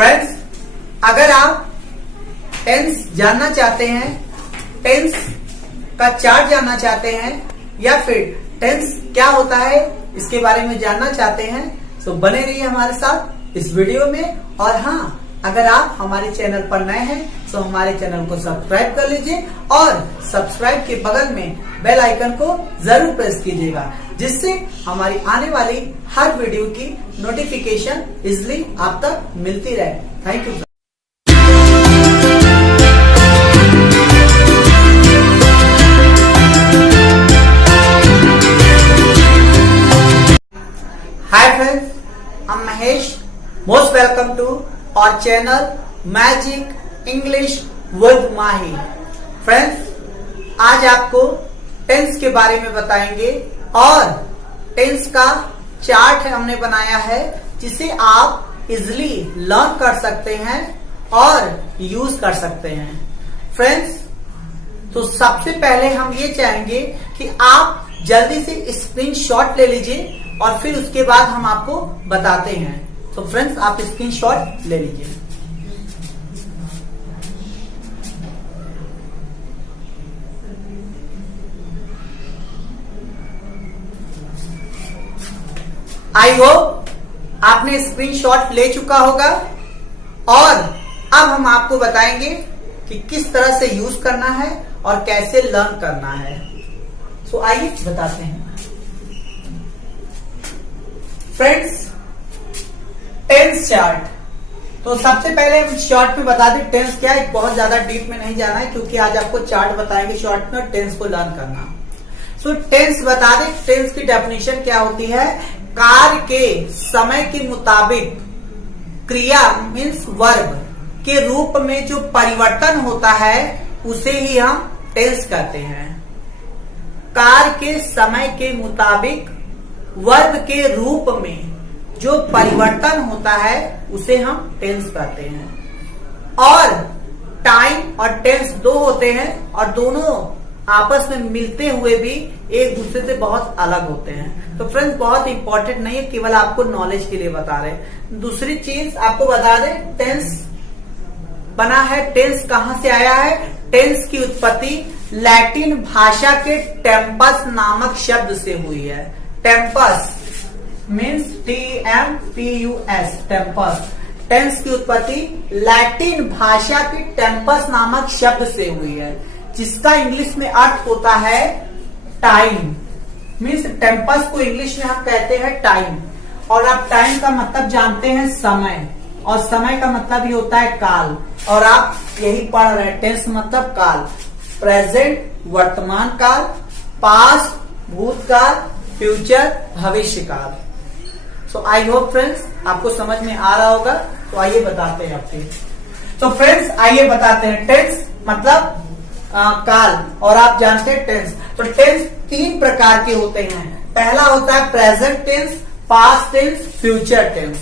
Friends, अगर आप tense जानना चाहते हैं, टेंस का चार्ट जानना चाहते हैं या फिर टेंस क्या होता है इसके बारे में जानना चाहते हैं तो बने रहिए हमारे साथ इस वीडियो में। और हाँ, अगर आप हमारे चैनल पर नए हैं तो हमारे चैनल को सब्सक्राइब कर लीजिए और सब्सक्राइब के बगल में बेल आइकन को जरूर प्रेस कीजिएगा, जिससे हमारी आने वाली हर वीडियो की नोटिफिकेशन इजिली आप तक मिलती रहे। Thank you. Hi friends, I'm Mahesh. Most welcome to our channel Magic English with Mahi. Friends, आज आपको टेंस के बारे में बताएंगे और टेंस का चार्ट हमने बनाया है जिसे आप इजिली लर्न कर सकते हैं और यूज कर सकते हैं। फ्रेंड्स, तो सबसे पहले हम ये चाहेंगे कि आप जल्दी से स्क्रीनशॉट ले लीजिए और फिर उसके बाद हम आपको बताते हैं। तो फ्रेंड्स, आप स्क्रीनशॉट ले लीजिए। आई होप आपने स्क्रीनशॉट ले चुका होगा और अब हम आपको बताएंगे कि किस तरह से यूज करना है और कैसे लर्न करना है। सो आइए बताते हैं। फ्रेंड्स, टेंस चार्ट, तो सबसे पहले हम शॉर्ट में बता दें टेंस क्या है। बहुत ज्यादा डीप में नहीं जाना है क्योंकि आज आपको चार्ट बताएंगे शॉर्ट में टेंस को लर्न करना। सो टेंस बता दें, टेंस की डेफिनेशन क्या होती है। कार्य के समय के मुताबिक क्रिया मीन्स वर्ब के रूप में जो परिवर्तन होता है उसे ही हम टेंस कहते हैं। कार्य के समय के मुताबिक वर्ब के रूप में जो परिवर्तन होता है उसे हम टेंस कहते हैं। और टाइम और टेंस दो होते हैं और दोनों आपस में मिलते हुए भी एक दूसरे से बहुत अलग होते हैं। तो फ्रेंड्स, बहुत इंपॉर्टेंट नहीं है, केवल आपको नॉलेज के लिए बता रहे। दूसरी चीज आपको बता दें, टेंस बना है, टेंस कहां से आया है। टेंस की उत्पत्ति लैटिन भाषा के टेम्पस नामक शब्द से हुई है। Tempus means TMPUS, tempus. Tense की उत्पत्ति लैटिन भाषा के टेम्पस नामक शब्द से हुई है, जिसका इंग्लिश में अर्थ होता है टाइम। मीन्स टेम्पस को इंग्लिश में हम कहते हैं टाइम। और आप टाइम का मतलब जानते हैं समय, और समय का मतलब ही होता है काल। और आप यही पढ़ रहे हैं, टेंस मतलब काल, प्रेजेंट वर्तमान काल, पास्ट भूतकाल, फ्यूचर भविष्य काल। सो आई होप फ्रेंड्स आपको समझ में आ रहा होगा। तो आइए बताते हैं आपके। तो फ्रेंड्स, आइए बताते हैं टेंस मतलब काल, और आप जानते हैं टेंस। तो टेंस तीन प्रकार के होते हैं। पहला होता है present tense, past tense, future tense.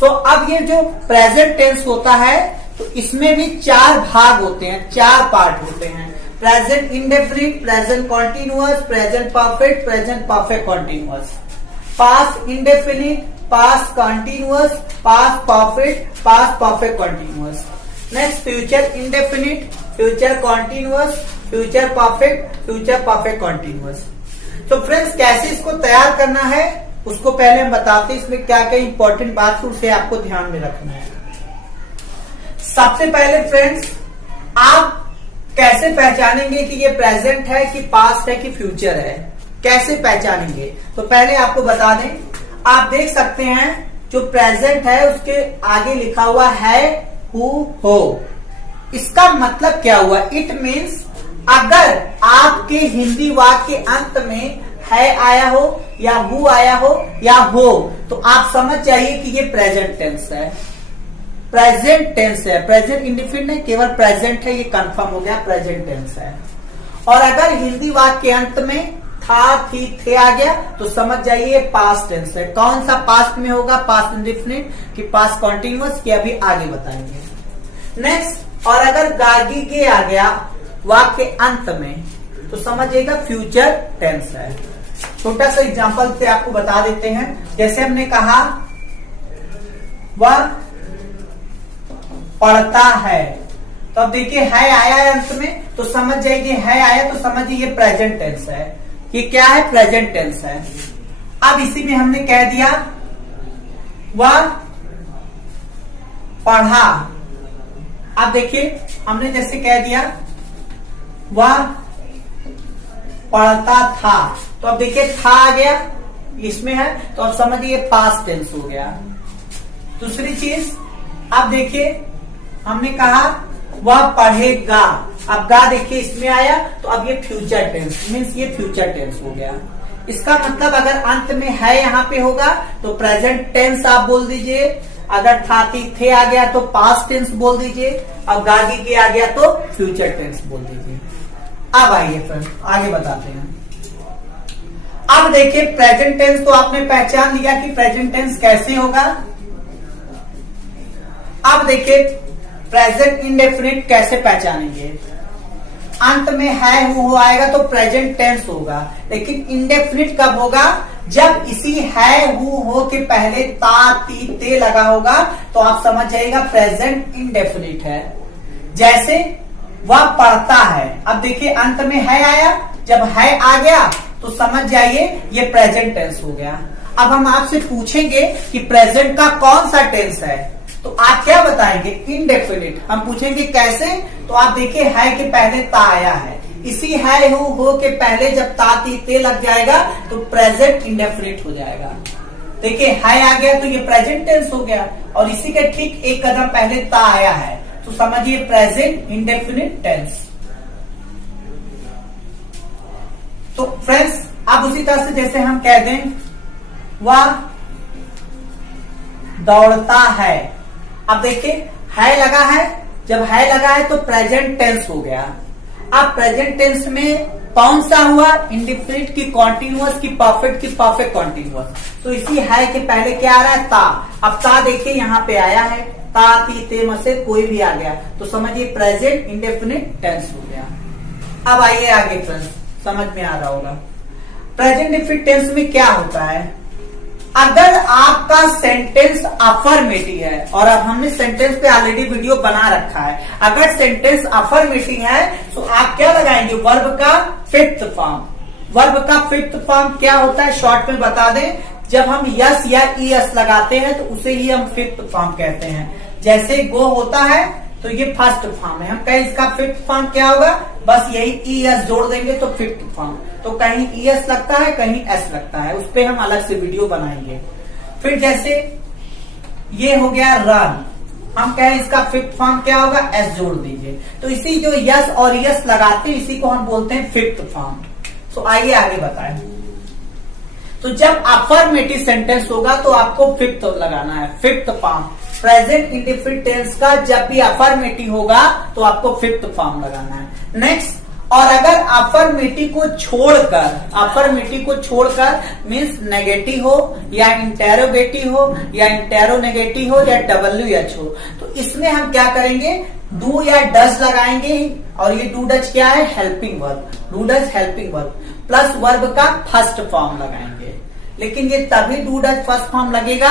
तो अब ये जो प्रेजेंट टेंस होता है तो इसमें भी चार भाग होते हैं, चार पार्ट होते हैं। Present indefinite, present continuous, present perfect, present perfect continuous. Past indefinite, past continuous, past perfect, past perfect continuous. Next future indefinite, future continuous, future perfect, future perfect continuous. तो फ्रेंड्स, कैसे इसको तैयार करना है उसको पहले हम बताते हैं। इसमें क्या क्या इंपॉर्टेंट बात है उसे आपको ध्यान में रखना है। सबसे पहले फ्रेंड्स, आप कैसे पहचानेंगे कि ये प्रेजेंट है कि पास्ट है कि फ्यूचर है, कैसे पहचानेंगे। तो पहले आपको बता दें, आप देख सकते हैं जो प्रेजेंट है उसके आगे लिखा हुआ है हु हो। इसका मतलब क्या हुआ। इट मीन्स अगर आपके हिंदी वाक्य के अंत में है आया हो या हु आया हो या हो, तो आप समझ जाइए कि ये प्रेजेंट टेंस है। प्रेजेंट टेंस है, प्रेजेंट इंडेफिनिट नहीं, केवल प्रेजेंट है, ये कंफर्म हो गया, प्रेजेंट टेंस है। और अगर हिंदी वाक्य के अंत में था, थी, थे आ गया तो समझ जाइए ये पास्ट टेंस है। कौन सा पास्ट में होगा, पास्ट इंडेफिनिट कि पास्ट कॉन्टिन्यूअस, की अभी आगे बताएंगे। नेक्स्ट, और अगर गागी के आ गया वाक्य अंत में तो समझिएगा फ्यूचर टेंस है। छोटा सा एग्जांपल से आपको बता देते हैं। जैसे हमने कहा वह पढ़ता है। तो अब देखिए है आया है अंत में, तो समझ जाइए है आया तो समझिए ये प्रेजेंट टेंस है। ये क्या है? प्रेजेंट टेंस है। अब इसी में हमने कह दिया वह पढ़ा। अब देखिए हमने जैसे कह दिया वह पढ़ता था, तो अब देखिए था आ गया इसमें है, तो अब समझिए पास्ट टेंस हो गया। दूसरी चीज अब देखिए हमने कहा वह पढ़ेगा। अब गा देखिए इसमें आया, तो अब ये फ्यूचर टेंस मीन्स ये फ्यूचर टेंस हो गया। इसका मतलब अगर अंत में है यहाँ पे होगा तो प्रेजेंट टेंस आप बोल दीजिए, अगर था थे आ गया तो पास्ट टेंस बोल दीजिए, अब गागी के आ गया तो फ्यूचर टेंस बोल दीजिए। अब आइए फिर आगे बताते हैं। अब देखिए प्रेजेंट टेंस तो आपने पहचान लिया कि प्रेजेंट टेंस कैसे होगा। अब देखिए प्रेजेंट इंडेफिनिट कैसे पहचानेंगे। अंत में है हु आएगा तो प्रेजेंट टेंस होगा, लेकिन इंडेफिनिट कब होगा? जब इसी है हु हो के पहले ता ती ते लगा होगा, तो आप समझ जाइएगा प्रेजेंट इंडेफिनिट है। जैसे वह पढ़ता है, अब देखिए अंत में है आया, जब है आ गया तो समझ जाइए ये प्रेजेंट टेंस हो गया। अब हम आपसे पूछेंगे कि प्रेजेंट का कौन सा टेंस है, तो आप क्या बताएंगे? इंडेफिनिट। हम पूछेंगे कैसे, तो आप देखिए है के पहले ता आया है, इसी है हो के पहले जब ता ती ते लग जाएगा तो प्रेजेंट इंडेफिनिट हो जाएगा। देखिए है आ गया तो ये प्रेजेंट टेंस हो गया, और इसी के ठीक एक कदम पहले ता आया है, तो समझिए प्रेजेंट इंडेफिनिट टेंस। तो फ्रेंड्स अब उसी तरह से जैसे हम कह दें वह दौड़ता है। अब देखिए है लगा है, जब है लगा है तो प्रेजेंट टेंस हो गया। अब प्रेजेंट टेंस में कौन सा हुआ? इंडेफिनिट की कॉन्टिन्यूअस की परफेक्ट की परफेक्ट कॉन्टिन्यूअस। तो इसी है के पहले क्या आ रहा है? ता। अब ता देखिए यहाँ पे आया है, ता ती ते में से कोई भी आ गया तो समझिए प्रेजेंट इंडेफिनिट टेंस हो गया। अब आइए आगे फ्रेंड्स, समझ में आ रहा होगा प्रेजेंट इंडेफिनिट टेंस में क्या होता है। अगर आपका सेंटेंस अफर्मेटिव है, और अब हमने सेंटेंस पे ऑलरेडी वीडियो बना रखा है, अगर सेंटेंस अफर्मेटिव है तो आप क्या लगाएंगे? वर्ब का फिफ्थ फॉर्म। वर्ब का फिफ्थ फॉर्म क्या होता है शॉर्ट में बता दें, जब हम यस या ईएस लगाते हैं तो उसे ही हम फिफ्थ फॉर्म कहते हैं। जैसे गो होता है तो ये फर्स्ट फॉर्म है, हम कहें इसका फिफ्थ फॉर्म क्या होगा? बस यही ईएस जोड़ देंगे तो फिफ्थ फॉर्म। तो कहीं ईएस लगता है कहीं एस लगता है, उस पर हम अलग से वीडियो बनाएंगे। फिर जैसे ये हो गया रन, हम कहें इसका फिफ्थ फॉर्म क्या होगा? एस जोड़ दीजिए। तो इसी जो यस और यस लगाते हैं इसी को हम बोलते हैं फिफ्थ फॉर्म। तो आइए आगे बताएं। तो जब अफर्मेटिव सेंटेंस होगा तो आपको फिफ्थ लगाना है, fifth form. Present indefinite tense का जब भी अफर्मेटिव होगा तो आपको फिफ्थ फॉर्म लगाना है। नेक्स्ट, और अगर अफर्मेटिव को छोड़कर मीन्स नेगेटिव हो या इंटेरोगेटिव हो या इंटेरोनेगेटिव हो या WH हो, तो इसमें हम क्या करेंगे? डू या डज लगाएंगे, और ये डू डज क्या है? Helping verb. Do does helping verb plus verb का फर्स्ट फॉर्म लगाएंगे। लेकिन ये तभी डू डज फर्स्ट फॉर्म लगेगा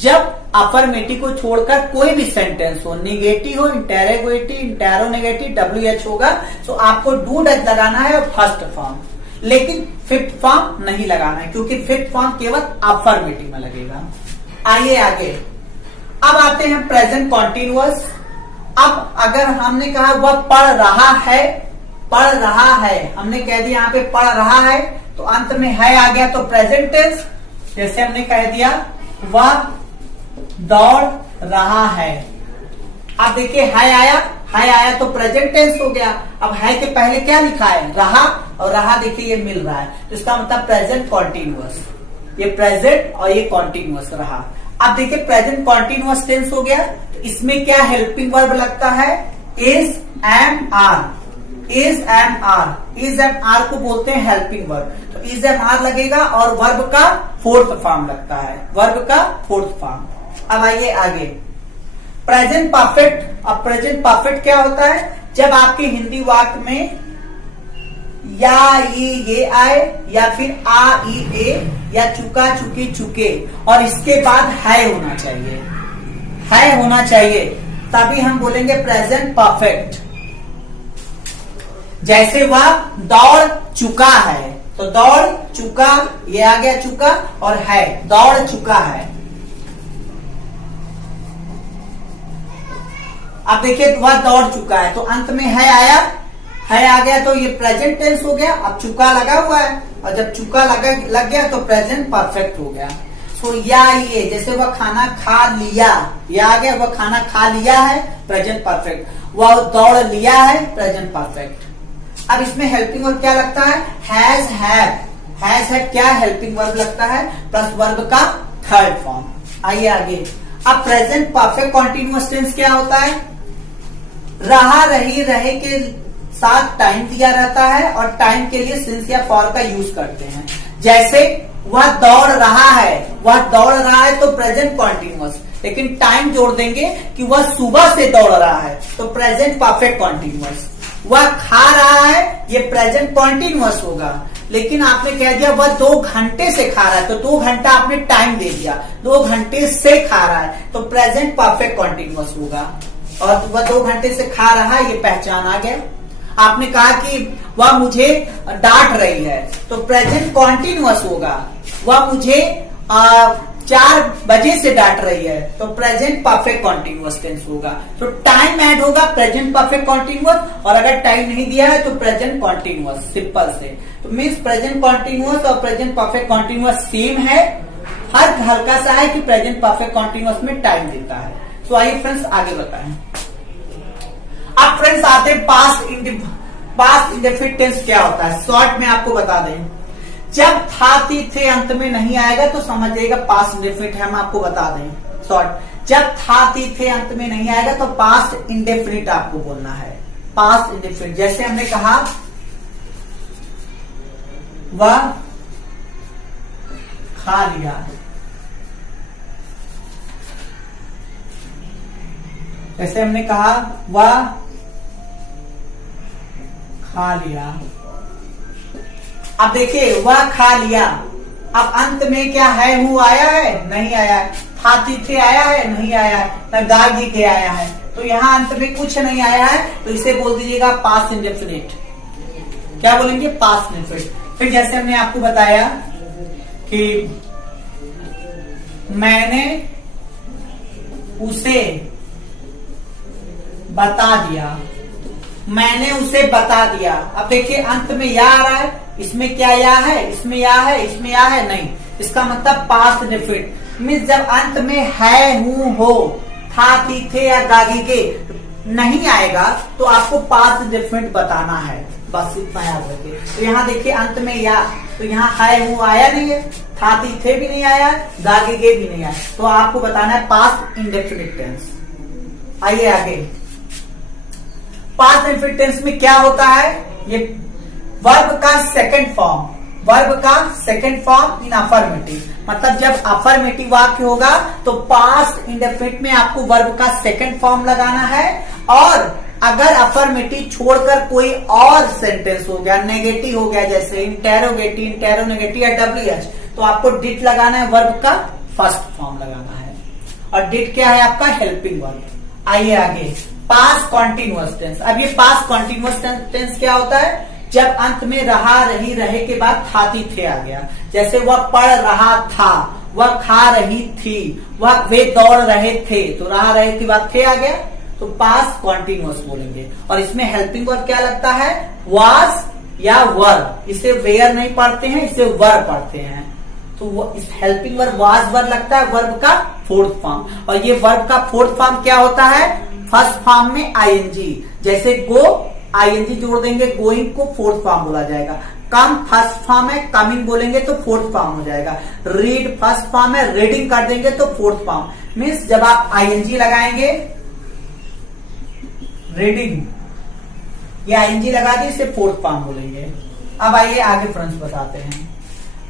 जब अफर्मेटिव को छोड़कर कोई भी सेंटेंस हो, निगेटिव हो, इंटेरोगेटिव, इंटेरोनेगेटिव, WH होगा, तो आपको डू डज लगाना है और फर्स्ट फॉर्म, लेकिन फिफ्थ फॉर्म नहीं लगाना है क्योंकि फिफ्थ फॉर्म केवल अफर्मेटिव में लगेगा। आइए आगे, अब आते हैं प्रेजेंट कॉन्टिन्यूअस। अब अगर हमने कहा वह पढ़ रहा है, हमने कह दिया यहाँ पे पढ़ रहा है, तो अंत में है आ गया तो प्रेजेंट टेंस। जैसे हमने कह दिया वह दौड़ रहा है, अब देखिए है आया तो प्रेजेंट टेंस हो गया। अब है के पहले क्या लिखा है? रहा, और रहा देखिए ये मिल रहा है, तो इसका मतलब प्रेजेंट कॉन्टिन्यूअस। ये प्रेजेंट और ये कॉन्टिन्यूअस रहा। अब देखिए प्रेजेंट कॉन्टिन्यूअस टेंस हो गया, तो इसमें क्या हेल्पिंग वर्ब लगता है? Is, am, are. Is am are को बोलते हैं हेल्पिंग वर्ब, तो इज एम आर लगेगा और वर्ब का फोर्थ फॉर्म लगता है, वर्ब का फोर्थ फॉर्म। अब आइए आगे, प्रेजेंट परफेक्ट। अब प्रेजेंट परफेक्ट क्या होता है? जब आपके हिंदी वाक्य में या ये आए या फिर आ ई ए या चुका चुकी चुके और इसके बाद है होना चाहिए, तभी हम बोलेंगे प्रेजेंट परफेक्ट। जैसे वह दौड़ चुका है, तो दौड़ चुका, ये आ गया चुका, और है, दौड़ चुका है। अब देखिए वह दौड़ चुका है, तो अंत में है आया, है आ गया, तो ये प्रेजेंट टेंस हो गया। अब चुका लगा हुआ है, और जब चुका लग गया तो प्रेजेंट परफेक्ट हो गया। सो या ये, जैसे वह खाना खा लिया, ये आ गया, वह खाना खा लिया है, प्रेजेंट परफेक्ट। वह दौड़ लिया है, प्रेजेंट परफेक्ट। अब इसमें हेल्पिंग वर्ब क्या लगता है? हैज, हैव क्या हेल्पिंग वर्ब लगता है, प्लस वर्ब का थर्ड फॉर्म। आइए आगे। अब प्रेजेंट परफेक्ट कॉन्टिन्यूअस टेंस क्या होता है? रहा, रही, रहे के साथ टाइम दिया रहता है, और टाइम के लिए सिंस या फॉर का यूज करते हैं। जैसे वह दौड़ रहा है, वह दौड़ रहा है, तो प्रेजेंट कॉन्टिन्यूअस, लेकिन टाइम जोड़ देंगे कि वह सुबह से दौड़ रहा है, तो प्रेजेंट परफेक्ट कॉन्टिन्यूअस। वह खा रहा है, ये प्रेजेंट कॉन्टिन्यूअस होगा, लेकिन आपने कह दिया वह 2 घंटे से खा रहा है, तो 2 घंटा आपने टाइम दे दिया, 2 घंटे से खा रहा है, तो प्रेजेंट परफेक्ट कॉन्टिन्यूअस होगा। और वह 2 घंटे से खा रहा है, ये पहचान आ गया। आपने कहा कि वह मुझे डांट रही है, तो प्रेजेंट कॉन्टिन्यूअस होगा। वह मुझे 4 बजे से डांट रही है, तो प्रेजेंट परफेक्ट कॉन्टिन्यूअस टेंस होगा। तो टाइम ऐड होगा प्रेजेंट परफेक्ट कॉन्टिन्यूअस, और अगर टाइम नहीं दिया है तो प्रेजेंट कॉन्टिन्यूअस, सिंपल से। तो मीन्स प्रेजेंट कॉन्टिन्यूअस और प्रेजेंट परफेक्ट कॉन्टिन्यूअस सेम है, हर हल्का सा है कि प्रेजेंट परफेक्ट कॉन्टिन्यूअस में टाइम देता है। तो आइए फ्रेंड्स आगे बताएं। अब फ्रेंड्स आते हैं पास्ट इंडेफिनिट टेंस क्या होता है। शॉर्ट में आपको बता दें, जब था, थी, थे अंत में नहीं आएगा तो समझिएगा पास्ट इंडेफिनिट है। हम आपको बता दें शॉर्ट, जब था, थी, थे अंत में नहीं आएगा तो पास्ट इंडेफिनिट आपको बोलना है। पास्ट इंडेफिनिट, जैसे हमने कहा वह खा लिया, जैसे हमने कहा वह खा लिया। अब देखिए वह खा लिया, अब अंत में क्या है, हूं आया है, नहीं आया है, था, थी, थे आया है, नहीं आया है, न गा, गी, के आया है, तो यहां अंत में कुछ नहीं आया है, तो इसे बोल दीजिएगा पास्ट इंडेफिनिट। क्या बोलेंगे? Past indefinite. फिर जैसे हमने आपको बताया कि मैंने उसे बता दिया, मैंने उसे बता दिया। अब देखिए अंत में या आ रहा है, इसमें क्या या है, इसमें या है, इसमें या है, नहीं, इसका मतलब पास्ट इंडेफिनिट। मीन्स जब अंत में है, हूं, हो, था, थी, थे या गागी के नहीं आएगा तो आपको पास्ट इंडेफिनिट बताना है, बस इतना याद रखिए। तो यहाँ देखिए अंत में या, तो यहाँ है, हूं आया नहीं है, था, थी, थे भी नहीं आया, गागी के भी नहीं आया, तो आपको बताना है पास्ट इंडेफिनिट टेंस। आइए आगे। पास्ट इंडेफिनिट टेंस में क्या होता है? ये वर्ब का सेकंड फॉर्म, वर्ब का सेकंड फॉर्म इन अफर्मेटिव, मतलब जब अफर्मेटिव वाक्य होगा तो पास्ट इंडेफिनिट में आपको वर्ब का सेकंड फॉर्म लगाना है। और अगर अफर्मेटिव छोड़कर कोई और सेंटेंस हो गया, नेगेटिव हो गया, जैसे इंटेरोगेटिव, इंटेरोनेगेटिव या WH, तो आपको डिड लगाना है, वर्ब का फर्स्ट फॉर्म लगाना है। और डिड क्या है? आपका हेल्पिंग वर्ब। आइए आगे। Past continuous tense. अब ये पास्ट कॉन्टिन्यूअस टेंस क्या होता है? जब अंत में रहा, रही, रहे के बाद था, थी, थे आ गया। जैसे वह पढ़ रहा था, वह खा रही थी, वे दौड़ रहे थे, तो रहा, रहे के बाद थे आ गया, तो पास्ट कॉन्टिन्यूअस बोलेंगे। और इसमें हेल्पिंग वर्ब क्या लगता है? वाज या वर। इसे वेयर नहीं पढ़ते हैं, इसे वर पढ़ते हैं। तो इस हेल्पिंग वर्ब वाज वर लगता है, वर्ब का फोर्थ फॉर्म। और ये वर्ब का फोर्थ फॉर्म क्या होता है? फर्स्ट फॉर्म में आईएनजी, जैसे गो, आईएनजी जोड़ देंगे, गोइंग को फोर्थ फॉर्म बोला जाएगा। कम फर्स्ट फॉर्म है, कमिंग बोलेंगे तो फोर्थ फॉर्म हो जाएगा। रीड फर्स्ट फॉर्म है, रीडिंग कर देंगे तो फोर्थ फॉर्म। मीन्स जब आप आईएनजी लगाएंगे, रीडिंग, ये आईएनजी लगा दी, इसे फोर्थ फॉर्म बोलेंगे। अब आइए आगे फ्रेंड्स बताते हैं।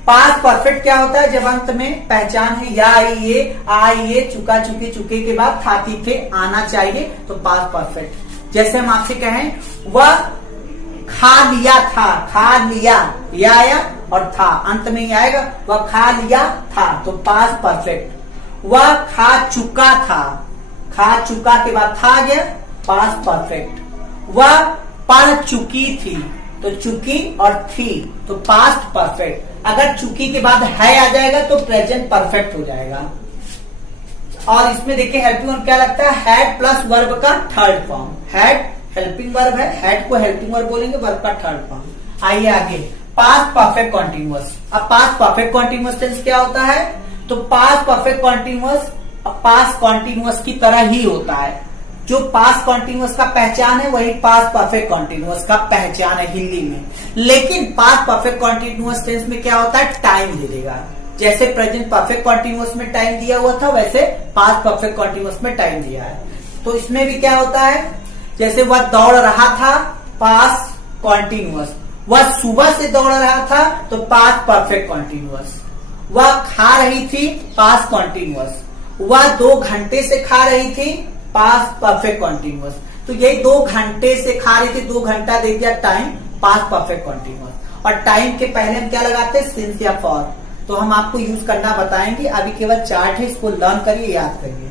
पास्ट परफेक्ट क्या होता है? जब अंत में पहचान है, या आई, ये, आई, ये, चुका, चुके, चुके के बाद था, थी, थे आना चाहिए, तो पास्ट परफेक्ट। जैसे हम आपसे कहें वह खा लिया था, खा लिया, या आया और था, अंत में ही आएगा, वह खा लिया था, तो पास्ट परफेक्ट। वह खा चुका था, खा चुका के बाद था आ गया पास्ट परफेक्ट। वह पढ़ चुकी थी, तो चुकी और थी तो पास्ट परफेक्ट। अगर चुकी के बाद है आ जाएगा तो प्रेजेंट परफेक्ट हो जाएगा। और इसमें देखिए हेल्पिंग वर्ब क्या लगता है, हैड प्लस वर्ब का third form. Had helping verb है, हैड को हेल्पिंग वर्ब बोलेंगे, वर्ब का थर्ड फॉर्म। आइए आगे, पास्ट परफेक्ट कॉन्टिन्यूअस। अब पास्ट परफेक्ट कॉन्टिन्यूअस टेंस क्या होता है, तो past perfect continuous past continuous की तरह ही होता है। जो पास्ट कॉन्टिन्यूअस का पहचान है वही पास्ट परफेक्ट कॉन्टिन्यूअस का पहचान है हिंदी में। लेकिन पास्ट परफेक्ट कॉन्टिन्यूअस टेंस में क्या होता है, टाइम दे देगा। जैसे प्रेजेंट परफेक्ट कॉन्टिन्यूअस में टाइम दिया हुआ था वैसे पास्ट परफेक्ट कॉन्टिन्यूअस में टाइम दिया है। तो इसमें भी क्या होता है, जैसे वह दौड़ रहा था पास्ट कॉन्टिन्यूअस, वह सुबह से दौड़ रहा था तो पास्ट परफेक्ट कॉन्टिन्यूअस, वह खा रही थी पास्ट कॉन्टिन्यूअस, वह 2 घंटे से खा रही थी पास्ट परफेक्ट कॉन्टिन्यूअस। तो यही 2 घंटे से खा रही थी, 2 घंटा दे दिया टाइम, पास्ट परफेक्ट कॉन्टिन्यूअस। और टाइम के पहले हम क्या लगाते हैं, सिंस या फॉर। तो हम आपको यूज करना बताएंगे, अभी केवल चार्ट है, इसको लर्न करिए, याद करिए।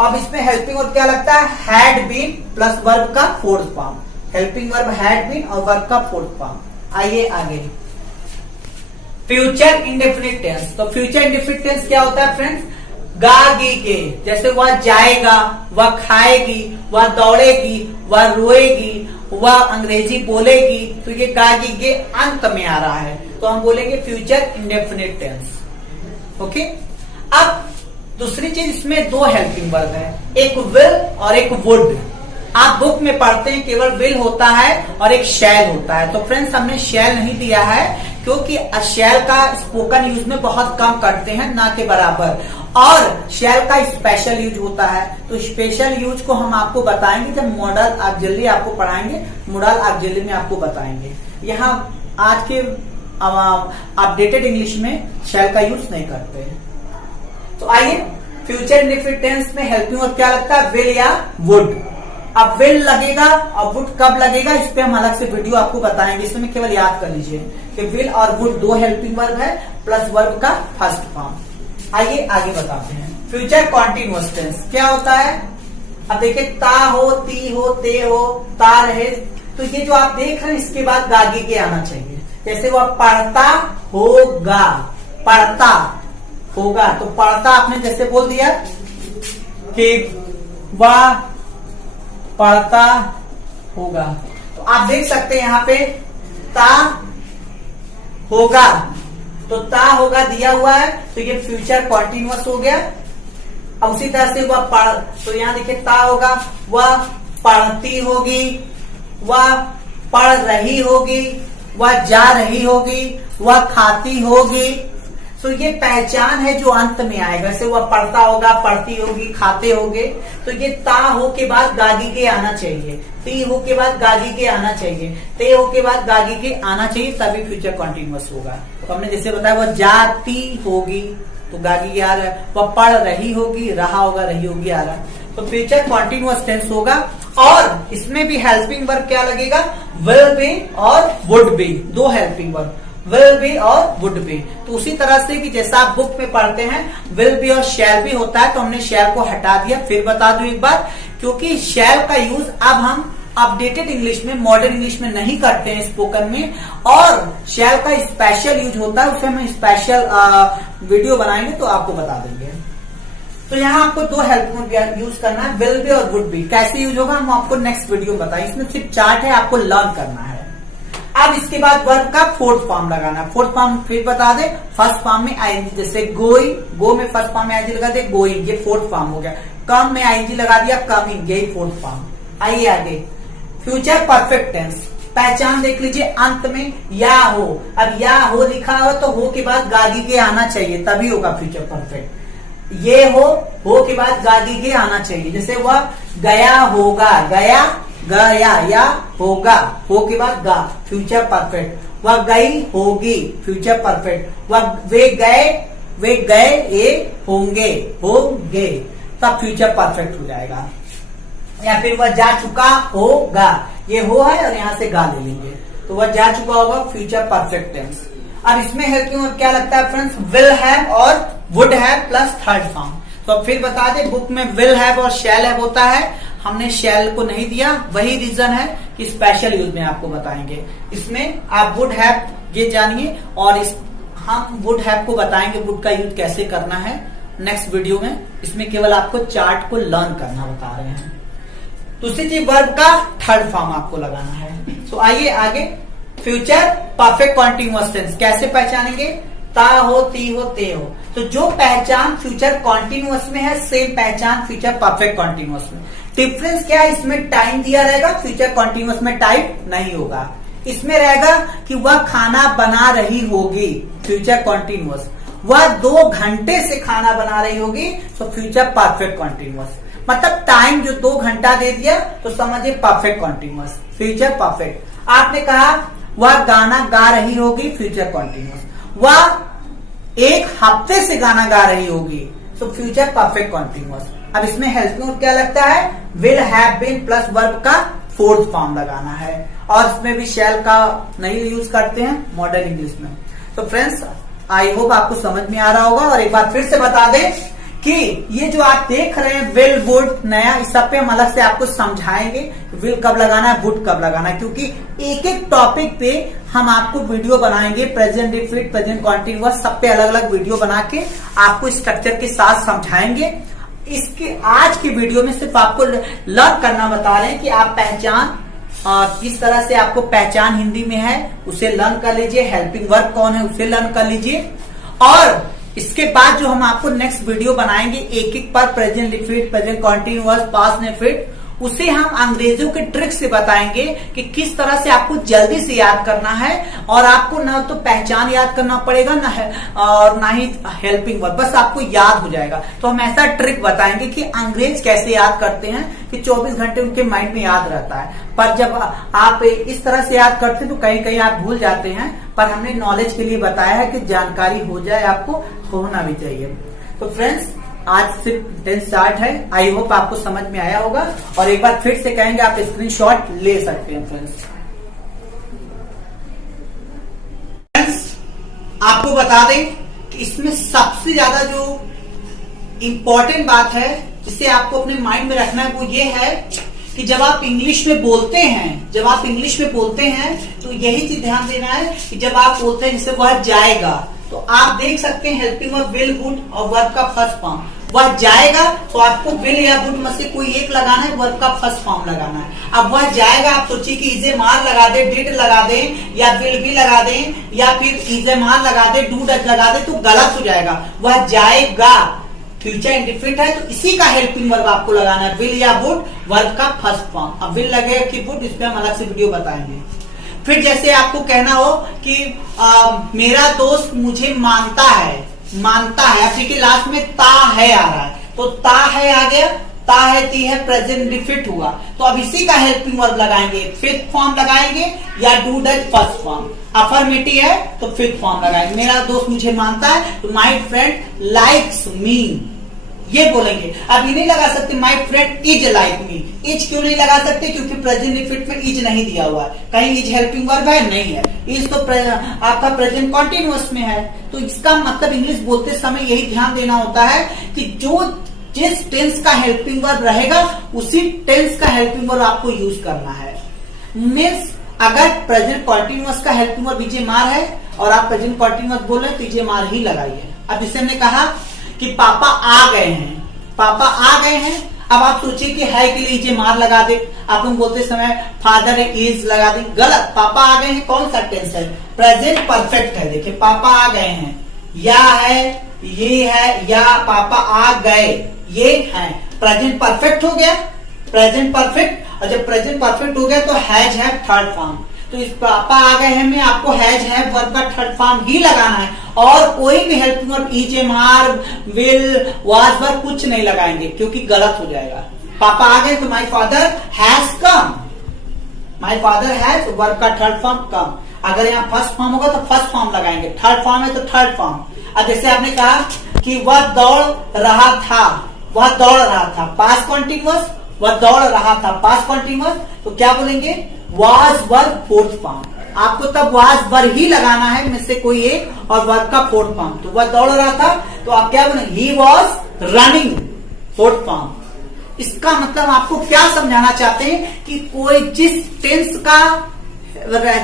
अब इसमें हेल्पिंग वर्ब क्या लगता है, हैड बीन प्लस वर्ब का fourth form. Helping verb had been और वर्ब का फोर्थ फॉर्म। आइए आगे, फ्यूचर इंडेफिनिट टेंस। तो फ्यूचर इंडेफिनिट टेंस क्या होता है फ्रेंड्स, गागी के, जैसे वह जाएगा, वह खाएगी, वह दौड़ेगी, वह रोएगी, वह अंग्रेजी बोलेगी, तो ये गागी के अंत में आ रहा है, तो हम बोलेंगे फ्यूचर इंडेफिनिट टेंस। ओके। अब दूसरी चीज, इसमें 2 हेल्पिंग वर्ब है, एक विल और एक वुड। आप बुक में पढ़ते हैं केवल विल होता है और एक शैल होता है। तो फ्रेंड्स हमने शैल नहीं दिया है क्योंकि शैल का स्पोकन यूज में बहुत कम करते हैं, ना के बराबर। और शैल का स्पेशल यूज होता है, तो स्पेशल यूज को हम आपको बताएंगे जब मॉडल ऑक्सिलरी आपको पढ़ाएंगे, मॉडल ऑक्सिलरी में आपको बताएंगे। यहाँ आज के अपडेटेड इंग्लिश में शैल का यूज नहीं करते। तो आइए, फ्यूचर इंडेफिनिट टेंस में हेल्पिंग वर्ब क्या लगता है, विल या वुड। अब विल लगेगा और वुड कब लगेगा, इस पे हम अलग से वीडियो आपको बताएंगे। इसमें केवल याद कर लीजिए कि विल और वुड 2 हेल्पिंग वर्ब है प्लस वर्ब का फर्स्ट फॉर्म। आइए आगे बताते हैं, फ्यूचर कॉन्टिन्यूअस टेंस क्या होता है। अब देखिए, ता हो, ती हो, ते हो, ता रहे, तो ये जो आप देख रहे हैं इसके बाद गागी के आना चाहिए। जैसे वह पढ़ता होगा, पढ़ता होगा, तो पढ़ता आपने जैसे बोल दिया कि वह पढ़ता होगा, तो आप देख सकते हैं यहाँ पे ता होगा, तो ता होगा दिया हुआ है, तो ये फ्यूचर कॉन्टिन्यूअस हो गया। अब उसी तरह से वह पढ़, तो यहाँ देखिए ता होगा, वह पढ़ती होगी, वह पढ़ रही होगी, वह जा रही होगी, वह खाती होगी। तो ये पहचान है जो अंत में आएगा, जैसे वह पढ़ता होगा, पढ़ती होगी, खाते होगे, तो ये ता हो के बाद गागी के आना चाहिए, ती हो के बाद गागी के आना चाहिए, ते हो के बाद गागी के आना चाहिए, तभी फ्यूचर कॉन्टिन्यूअस होगा। तो हमने जैसे बताया, वह जाती होगी तो गागी आ रहा है, वह पढ़ रही होगी, रहा होगा, रही होगी आ रहा है, तो फ्यूचर कॉन्टिन्यूअस टेंस होगा। और इसमें भी हेल्पिंग वर्ब क्या लगेगा, विल बी और would be, 2 helping verb, will be और वुड बी। तो उसी तरह से कि जैसा आप बुक में पढ़ते हैं विल बी और शैल बी होता है, तो हमने शैल को हटा दिया। फिर बता दूं एक बार, क्योंकि शैल का यूज अब हम अपडेटेड इंग्लिश में, मॉडर्न इंग्लिश में नहीं करते हैं स्पोकन में, और शैल का स्पेशल यूज होता है, उसे हम स्पेशल वीडियो बनाएंगे तो आपको बता देंगे। तो यहाँ आपको 2 हेल्प यूज करना है, विल बी और वुड बी। कैसे यूज होगा हम आपको नेक्स्ट वीडियो में बताएंगे, इसमें सिर्फ चार्ट है, आपको लर्न करना है। अब इसके बाद वर्ब का फोर्थ फॉर्म लगाना है। फोर्थ फॉर्म फिर बता दे, फर्स्ट फॉर्म में आईएनजी, जैसे गोइंग, गो में फर्स्ट फॉर्म में आईएनजी लगा दे, गोइंग, ये फोर्थ फॉर्म हो गया। कम में आईएनजी लगा दिया, कमिंग, यही फोर्थ फॉर्म। आइए आगे, फ्यूचर परफेक्ट टेंस, पहचान देख लीजिए, अंत में या हो। अब या हो लिखा हो तो हो के बाद गागी के आना चाहिए, तभी होगा फ्यूचर परफेक्ट। ये हो के बाद गागी के आना चाहिए, जैसे वह गया होगा, गया गया, या होगा, हो के बाद गा, फ्यूचर परफेक्ट। वह गई होगी, फ्यूचर परफेक्ट। वह वे गए, ये होंगे, होंगे, तब फ्यूचर परफेक्ट हो जाएगा। या फिर वह जा चुका होगा, ये हो है और यहां से गा ले लेंगे, तो वह जा चुका होगा, फ्यूचर परफेक्ट टेंस। अब इसमें हेल्पिंग वर्ब क्या लगता है फ्रेंड्स, विल हैव और would have plus third form. तो अब फिर बता दें, बुक में विल हैव और शैल हैव होता है, हमने शैल को नहीं दिया, वही रीजन है कि स्पेशल यूज में आपको बताएंगे। इसमें आप वुड हैव ये जानिए, और हम वुड हैव को बताएंगे वुड का यूज कैसे करना है नेक्स्ट वीडियो में। इसमें केवल आपको चार्ट को लर्न करना बता रहे हैं। दूसरी चीज, वर्ब का थर्ड फॉर्म आपको लगाना है। तो आइए आगे, फ्यूचर परफेक्ट कॉन्टिन्यूअस टेंस कैसे पहचानेंगे? ता हो, ती हो, ते हो। तो जो पहचान फ्यूचर कॉन्टिन्यूअस में है, सेम पहचान फ्यूचर परफेक्ट कॉन्टिन्यूअस में। डिफरेंस क्या है? इसमें टाइम दिया रहेगा, फ्यूचर कॉन्टिन्यूअस में टाइम नहीं होगा। इसमें रहेगा कि वह खाना बना रही होगी, फ्यूचर कॉन्टिन्यूअस। वह 2 घंटे से खाना बना रही होगी, तो फ्यूचर परफेक्ट कॉन्टिन्यूअस। मतलब टाइम जो 2 घंटा दे दिया तो समझिए परफेक्ट कॉन्टिन्यूअस, फ्यूचर परफेक्ट। आपने कहा वह गाना गा रही होगी, फ्यूचर कॉन्टिन्यूअस। वह 1 हफ्ते से गाना गा रही होगी, तो फ्यूचर परफेक्ट कॉन्टिन्यूअस। अब इसमें हेल्पिंग क्या लगता है? Will have been plus verb का फोर्थ फॉर्म लगाना है, और इसमें भी शैल का नहीं यूज करते हैं मॉडर्न इंग्लिश में। तो फ्रेंड्स, आई होप आपको समझ में आ रहा होगा। और एक बार फिर से बता दें कि ये जो आप देख रहे हैं विल, वुड, नया, इस सब पे हम अलग से आपको समझाएंगे विल कब लगाना है, वुड कब लगाना है, क्योंकि एक एक टॉपिक पे हम आपको वीडियो बनाएंगे। प्रेजेंट डिफिनिट, प्रेजेंट कॉन्टिन्यूअस, सब पे अलग अलग वीडियो बना के आपको स्ट्रक्चर के साथ समझाएंगे। इसके आज की वीडियो में सिर्फ आपको लर्न करना बता रहे हैं कि आप पहचान किस तरह से आपको पहचान हिंदी में है उसे लर्न कर लीजिए, हेल्पिंग वर्ब कौन है उसे लर्न कर लीजिए। और इसके बाद जो हम आपको नेक्स्ट वीडियो बनाएंगे एक एक पर, present definite, present continuous, past indefinite, उसे हम अंग्रेजों के ट्रिक से बताएंगे कि किस तरह से आपको जल्दी से याद करना है। और आपको ना तो पहचान याद करना पड़ेगा ना ही हेल्पिंग वर्ब, बस आपको याद हो जाएगा। तो हम ऐसा ट्रिक बताएंगे कि अंग्रेज कैसे याद करते हैं कि 24 घंटे उनके माइंड में याद रहता है, पर जब आप इस तरह से याद करते हैं तो कहीं कहीं आप भूल जाते हैं। पर हमने नॉलेज के लिए बताया है कि जानकारी हो जाए, आपको होना भी चाहिए। तो फ्रेंड्स, आज सिर्फ टेंस चार्ट है, आई होप आपको समझ में आया होगा। और एक बार फिर से कहेंगे, आप स्क्रीनशॉट ले सकते हैं। फ्रेंड्स, आपको बता दें कि इसमें सबसे ज्यादा जो इंपॉर्टेंट बात है जिसे आपको अपने माइंड में रखना है वो ये है कि जब आप इंग्लिश में बोलते हैं तो यही चीज ध्यान देना है कि जब आप बोलते हैं जैसे वह जाएगा, तो आप देख सकते हैं हेल्पिंग वर्ब विल, वुड और वर्ब का फर्स्ट फॉर्म। वह जाएगा तो आपको विल या वुड में से कोई एक लगाना है, वर्ब का फर्स्ट फॉर्म लगाना है। अब वह जाएगा, आप सोचिए कि इजे मार लगा दे, डिड लगा दे, या विल भी लगा दे, या फिर इजे मार लगा दे, डू डज लगा दे, तो गलत हो जाएगा। वह जाएगा फ्यूचर इंडेफिनिट है, तो इसी का हेल्पिंग वर्ब आपको लगाना है, विल या वुड, वर्ब का फर्स्ट फॉर्म। अब विल लगेगा कि वुड, इस पर हम अलग से वीडियो बताएंगे। फिर जैसे आपको कहना हो कि मेरा दोस्त मुझे मानता है, क्योंकि लास्ट में ता है आ रहा है, तो ता है आ गया, ता है, ती है, प्रेजेंट डिफिट हुआ। तो अब इसी का हेल्पिंग वर्ब लगाएंगे, फिफ्थ फॉर्म लगाएंगे, या do does first form. Affirmative है तो फिफ्थ फॉर्म लगाएंगे। मेरा दोस्त मुझे मानता है तो माई फ्रेंड लाइक्स मी, ये बोलेंगे। अब ये नहीं लगा सकते my friend is like me. Is क्यों नहीं लगा सकते? क्योंकि प्रेजेंट डिफिट में इज नहीं दिया हुआ है। कहीं इज हेल्पिंग वर्ब है? नहीं है। इज तो आपका प्रेजेंट कॉन्टिन्यूअस में है। तो इसका मतलब इंग्लिश बोलते समय यही ध्यान देना होता है कि जिस टेंस का हेल्पिंग वर्ब रहेगा उसी टेंस का हेल्पिंग वर्ब आपको यूज करना है। मीन्स अगर प्रेजेंट कॉन्टिन्यूअस का हेल्पिंग वर्ब इजे मार है और आप प्रेजेंट कॉन्टिन्यूअस बोल रहे हैं तो इजे मार ही लगाइए। अब जैसे हमने कहा कि पापा आ गए हैं, अब आप सोचिए कि है के लिए इजे मार लगा दे। आप लोग बोलते समय फादर इज लगा दे, गलत। पापा आ गए हैं कौन सा टेंस है? प्रेजेंट परफेक्ट है। देखिए पापा आ गए हैं, या है, ये है, या पापा आ गए, ये है। प्रेजेंट परफेक्ट हो गया, प्रेजेंट परफेक्ट। और जब प्रेजेंट परफेक्ट हो गया तो हैज है थर्ड फॉर्म। तो इस पापा आ गए हैं में आपको हैज है वर्ब का थर्ड फॉर्म ही लगाना है, और कोई भी हेल्पिंग वर्ब इज, मार, विल, वाज वर्ब कुछ नहीं लगाएंगे, क्योंकि गलत हो जाएगा। पापा आ गए तो my father has come, my father has verb का थर्ड फॉर्म कम। अगर यहाँ फर्स्ट फॉर्म होगा तो फर्स्ट फॉर्म लगाएंगे, थर्ड फॉर्म है तो थर्ड फॉर्म। अब जैसे आपने कहा कि वह दौड़ रहा था, पास्ट कॉन्टिन्यूअस, वह दौड़ रहा था पास्ट कॉन्टिन्यूअस, तो क्या बोलेंगे? Was verb fourth form. आपको तब वाज वर्ब ही लगाना है में से कोई एक और वर्ब का फोर्थ फॉर्म। तो वह दौड़ रहा था तो आप क्या बोले, he was running, fourth form. इसका मतलब आपको क्या समझाना चाहते हैं कि कोई जिस टेंस का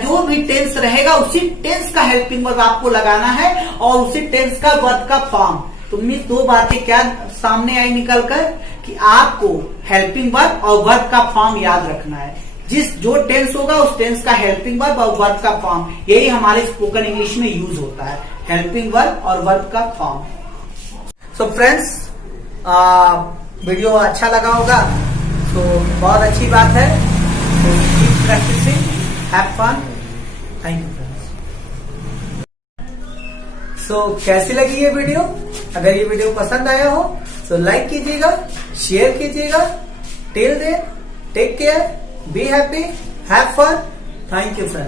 जो भी टेंस रहेगा उसी टेंस का हेल्पिंग वर्ब आपको लगाना है और उसी टेंस का वर्ब का फॉर्म। तो मीन दो बातें क्या सामने आई निकलकर कि आपको हेल्पिंग वर्ब और वर्ब का फॉर्म याद रखना है। जो टेंस होगा उस टेंस का हेल्पिंग वर्ब और वर्ब का फॉर्म, यही हमारे स्पोकन इंग्लिश में यूज होता है, हेल्पिंग वर्ब और वर्ब का फॉर्म। सो फ्रेंड्स, वीडियो अच्छा लगा होगा तो बहुत अच्छी बात है। तो keep practising, have fun. Thank you friends. So कैसी लगी ये वीडियो? अगर ये वीडियो पसंद आया हो तो लाइक कीजिएगा, शेयर कीजिएगा। Till then, take care, be happy, have fun. Thank you friends.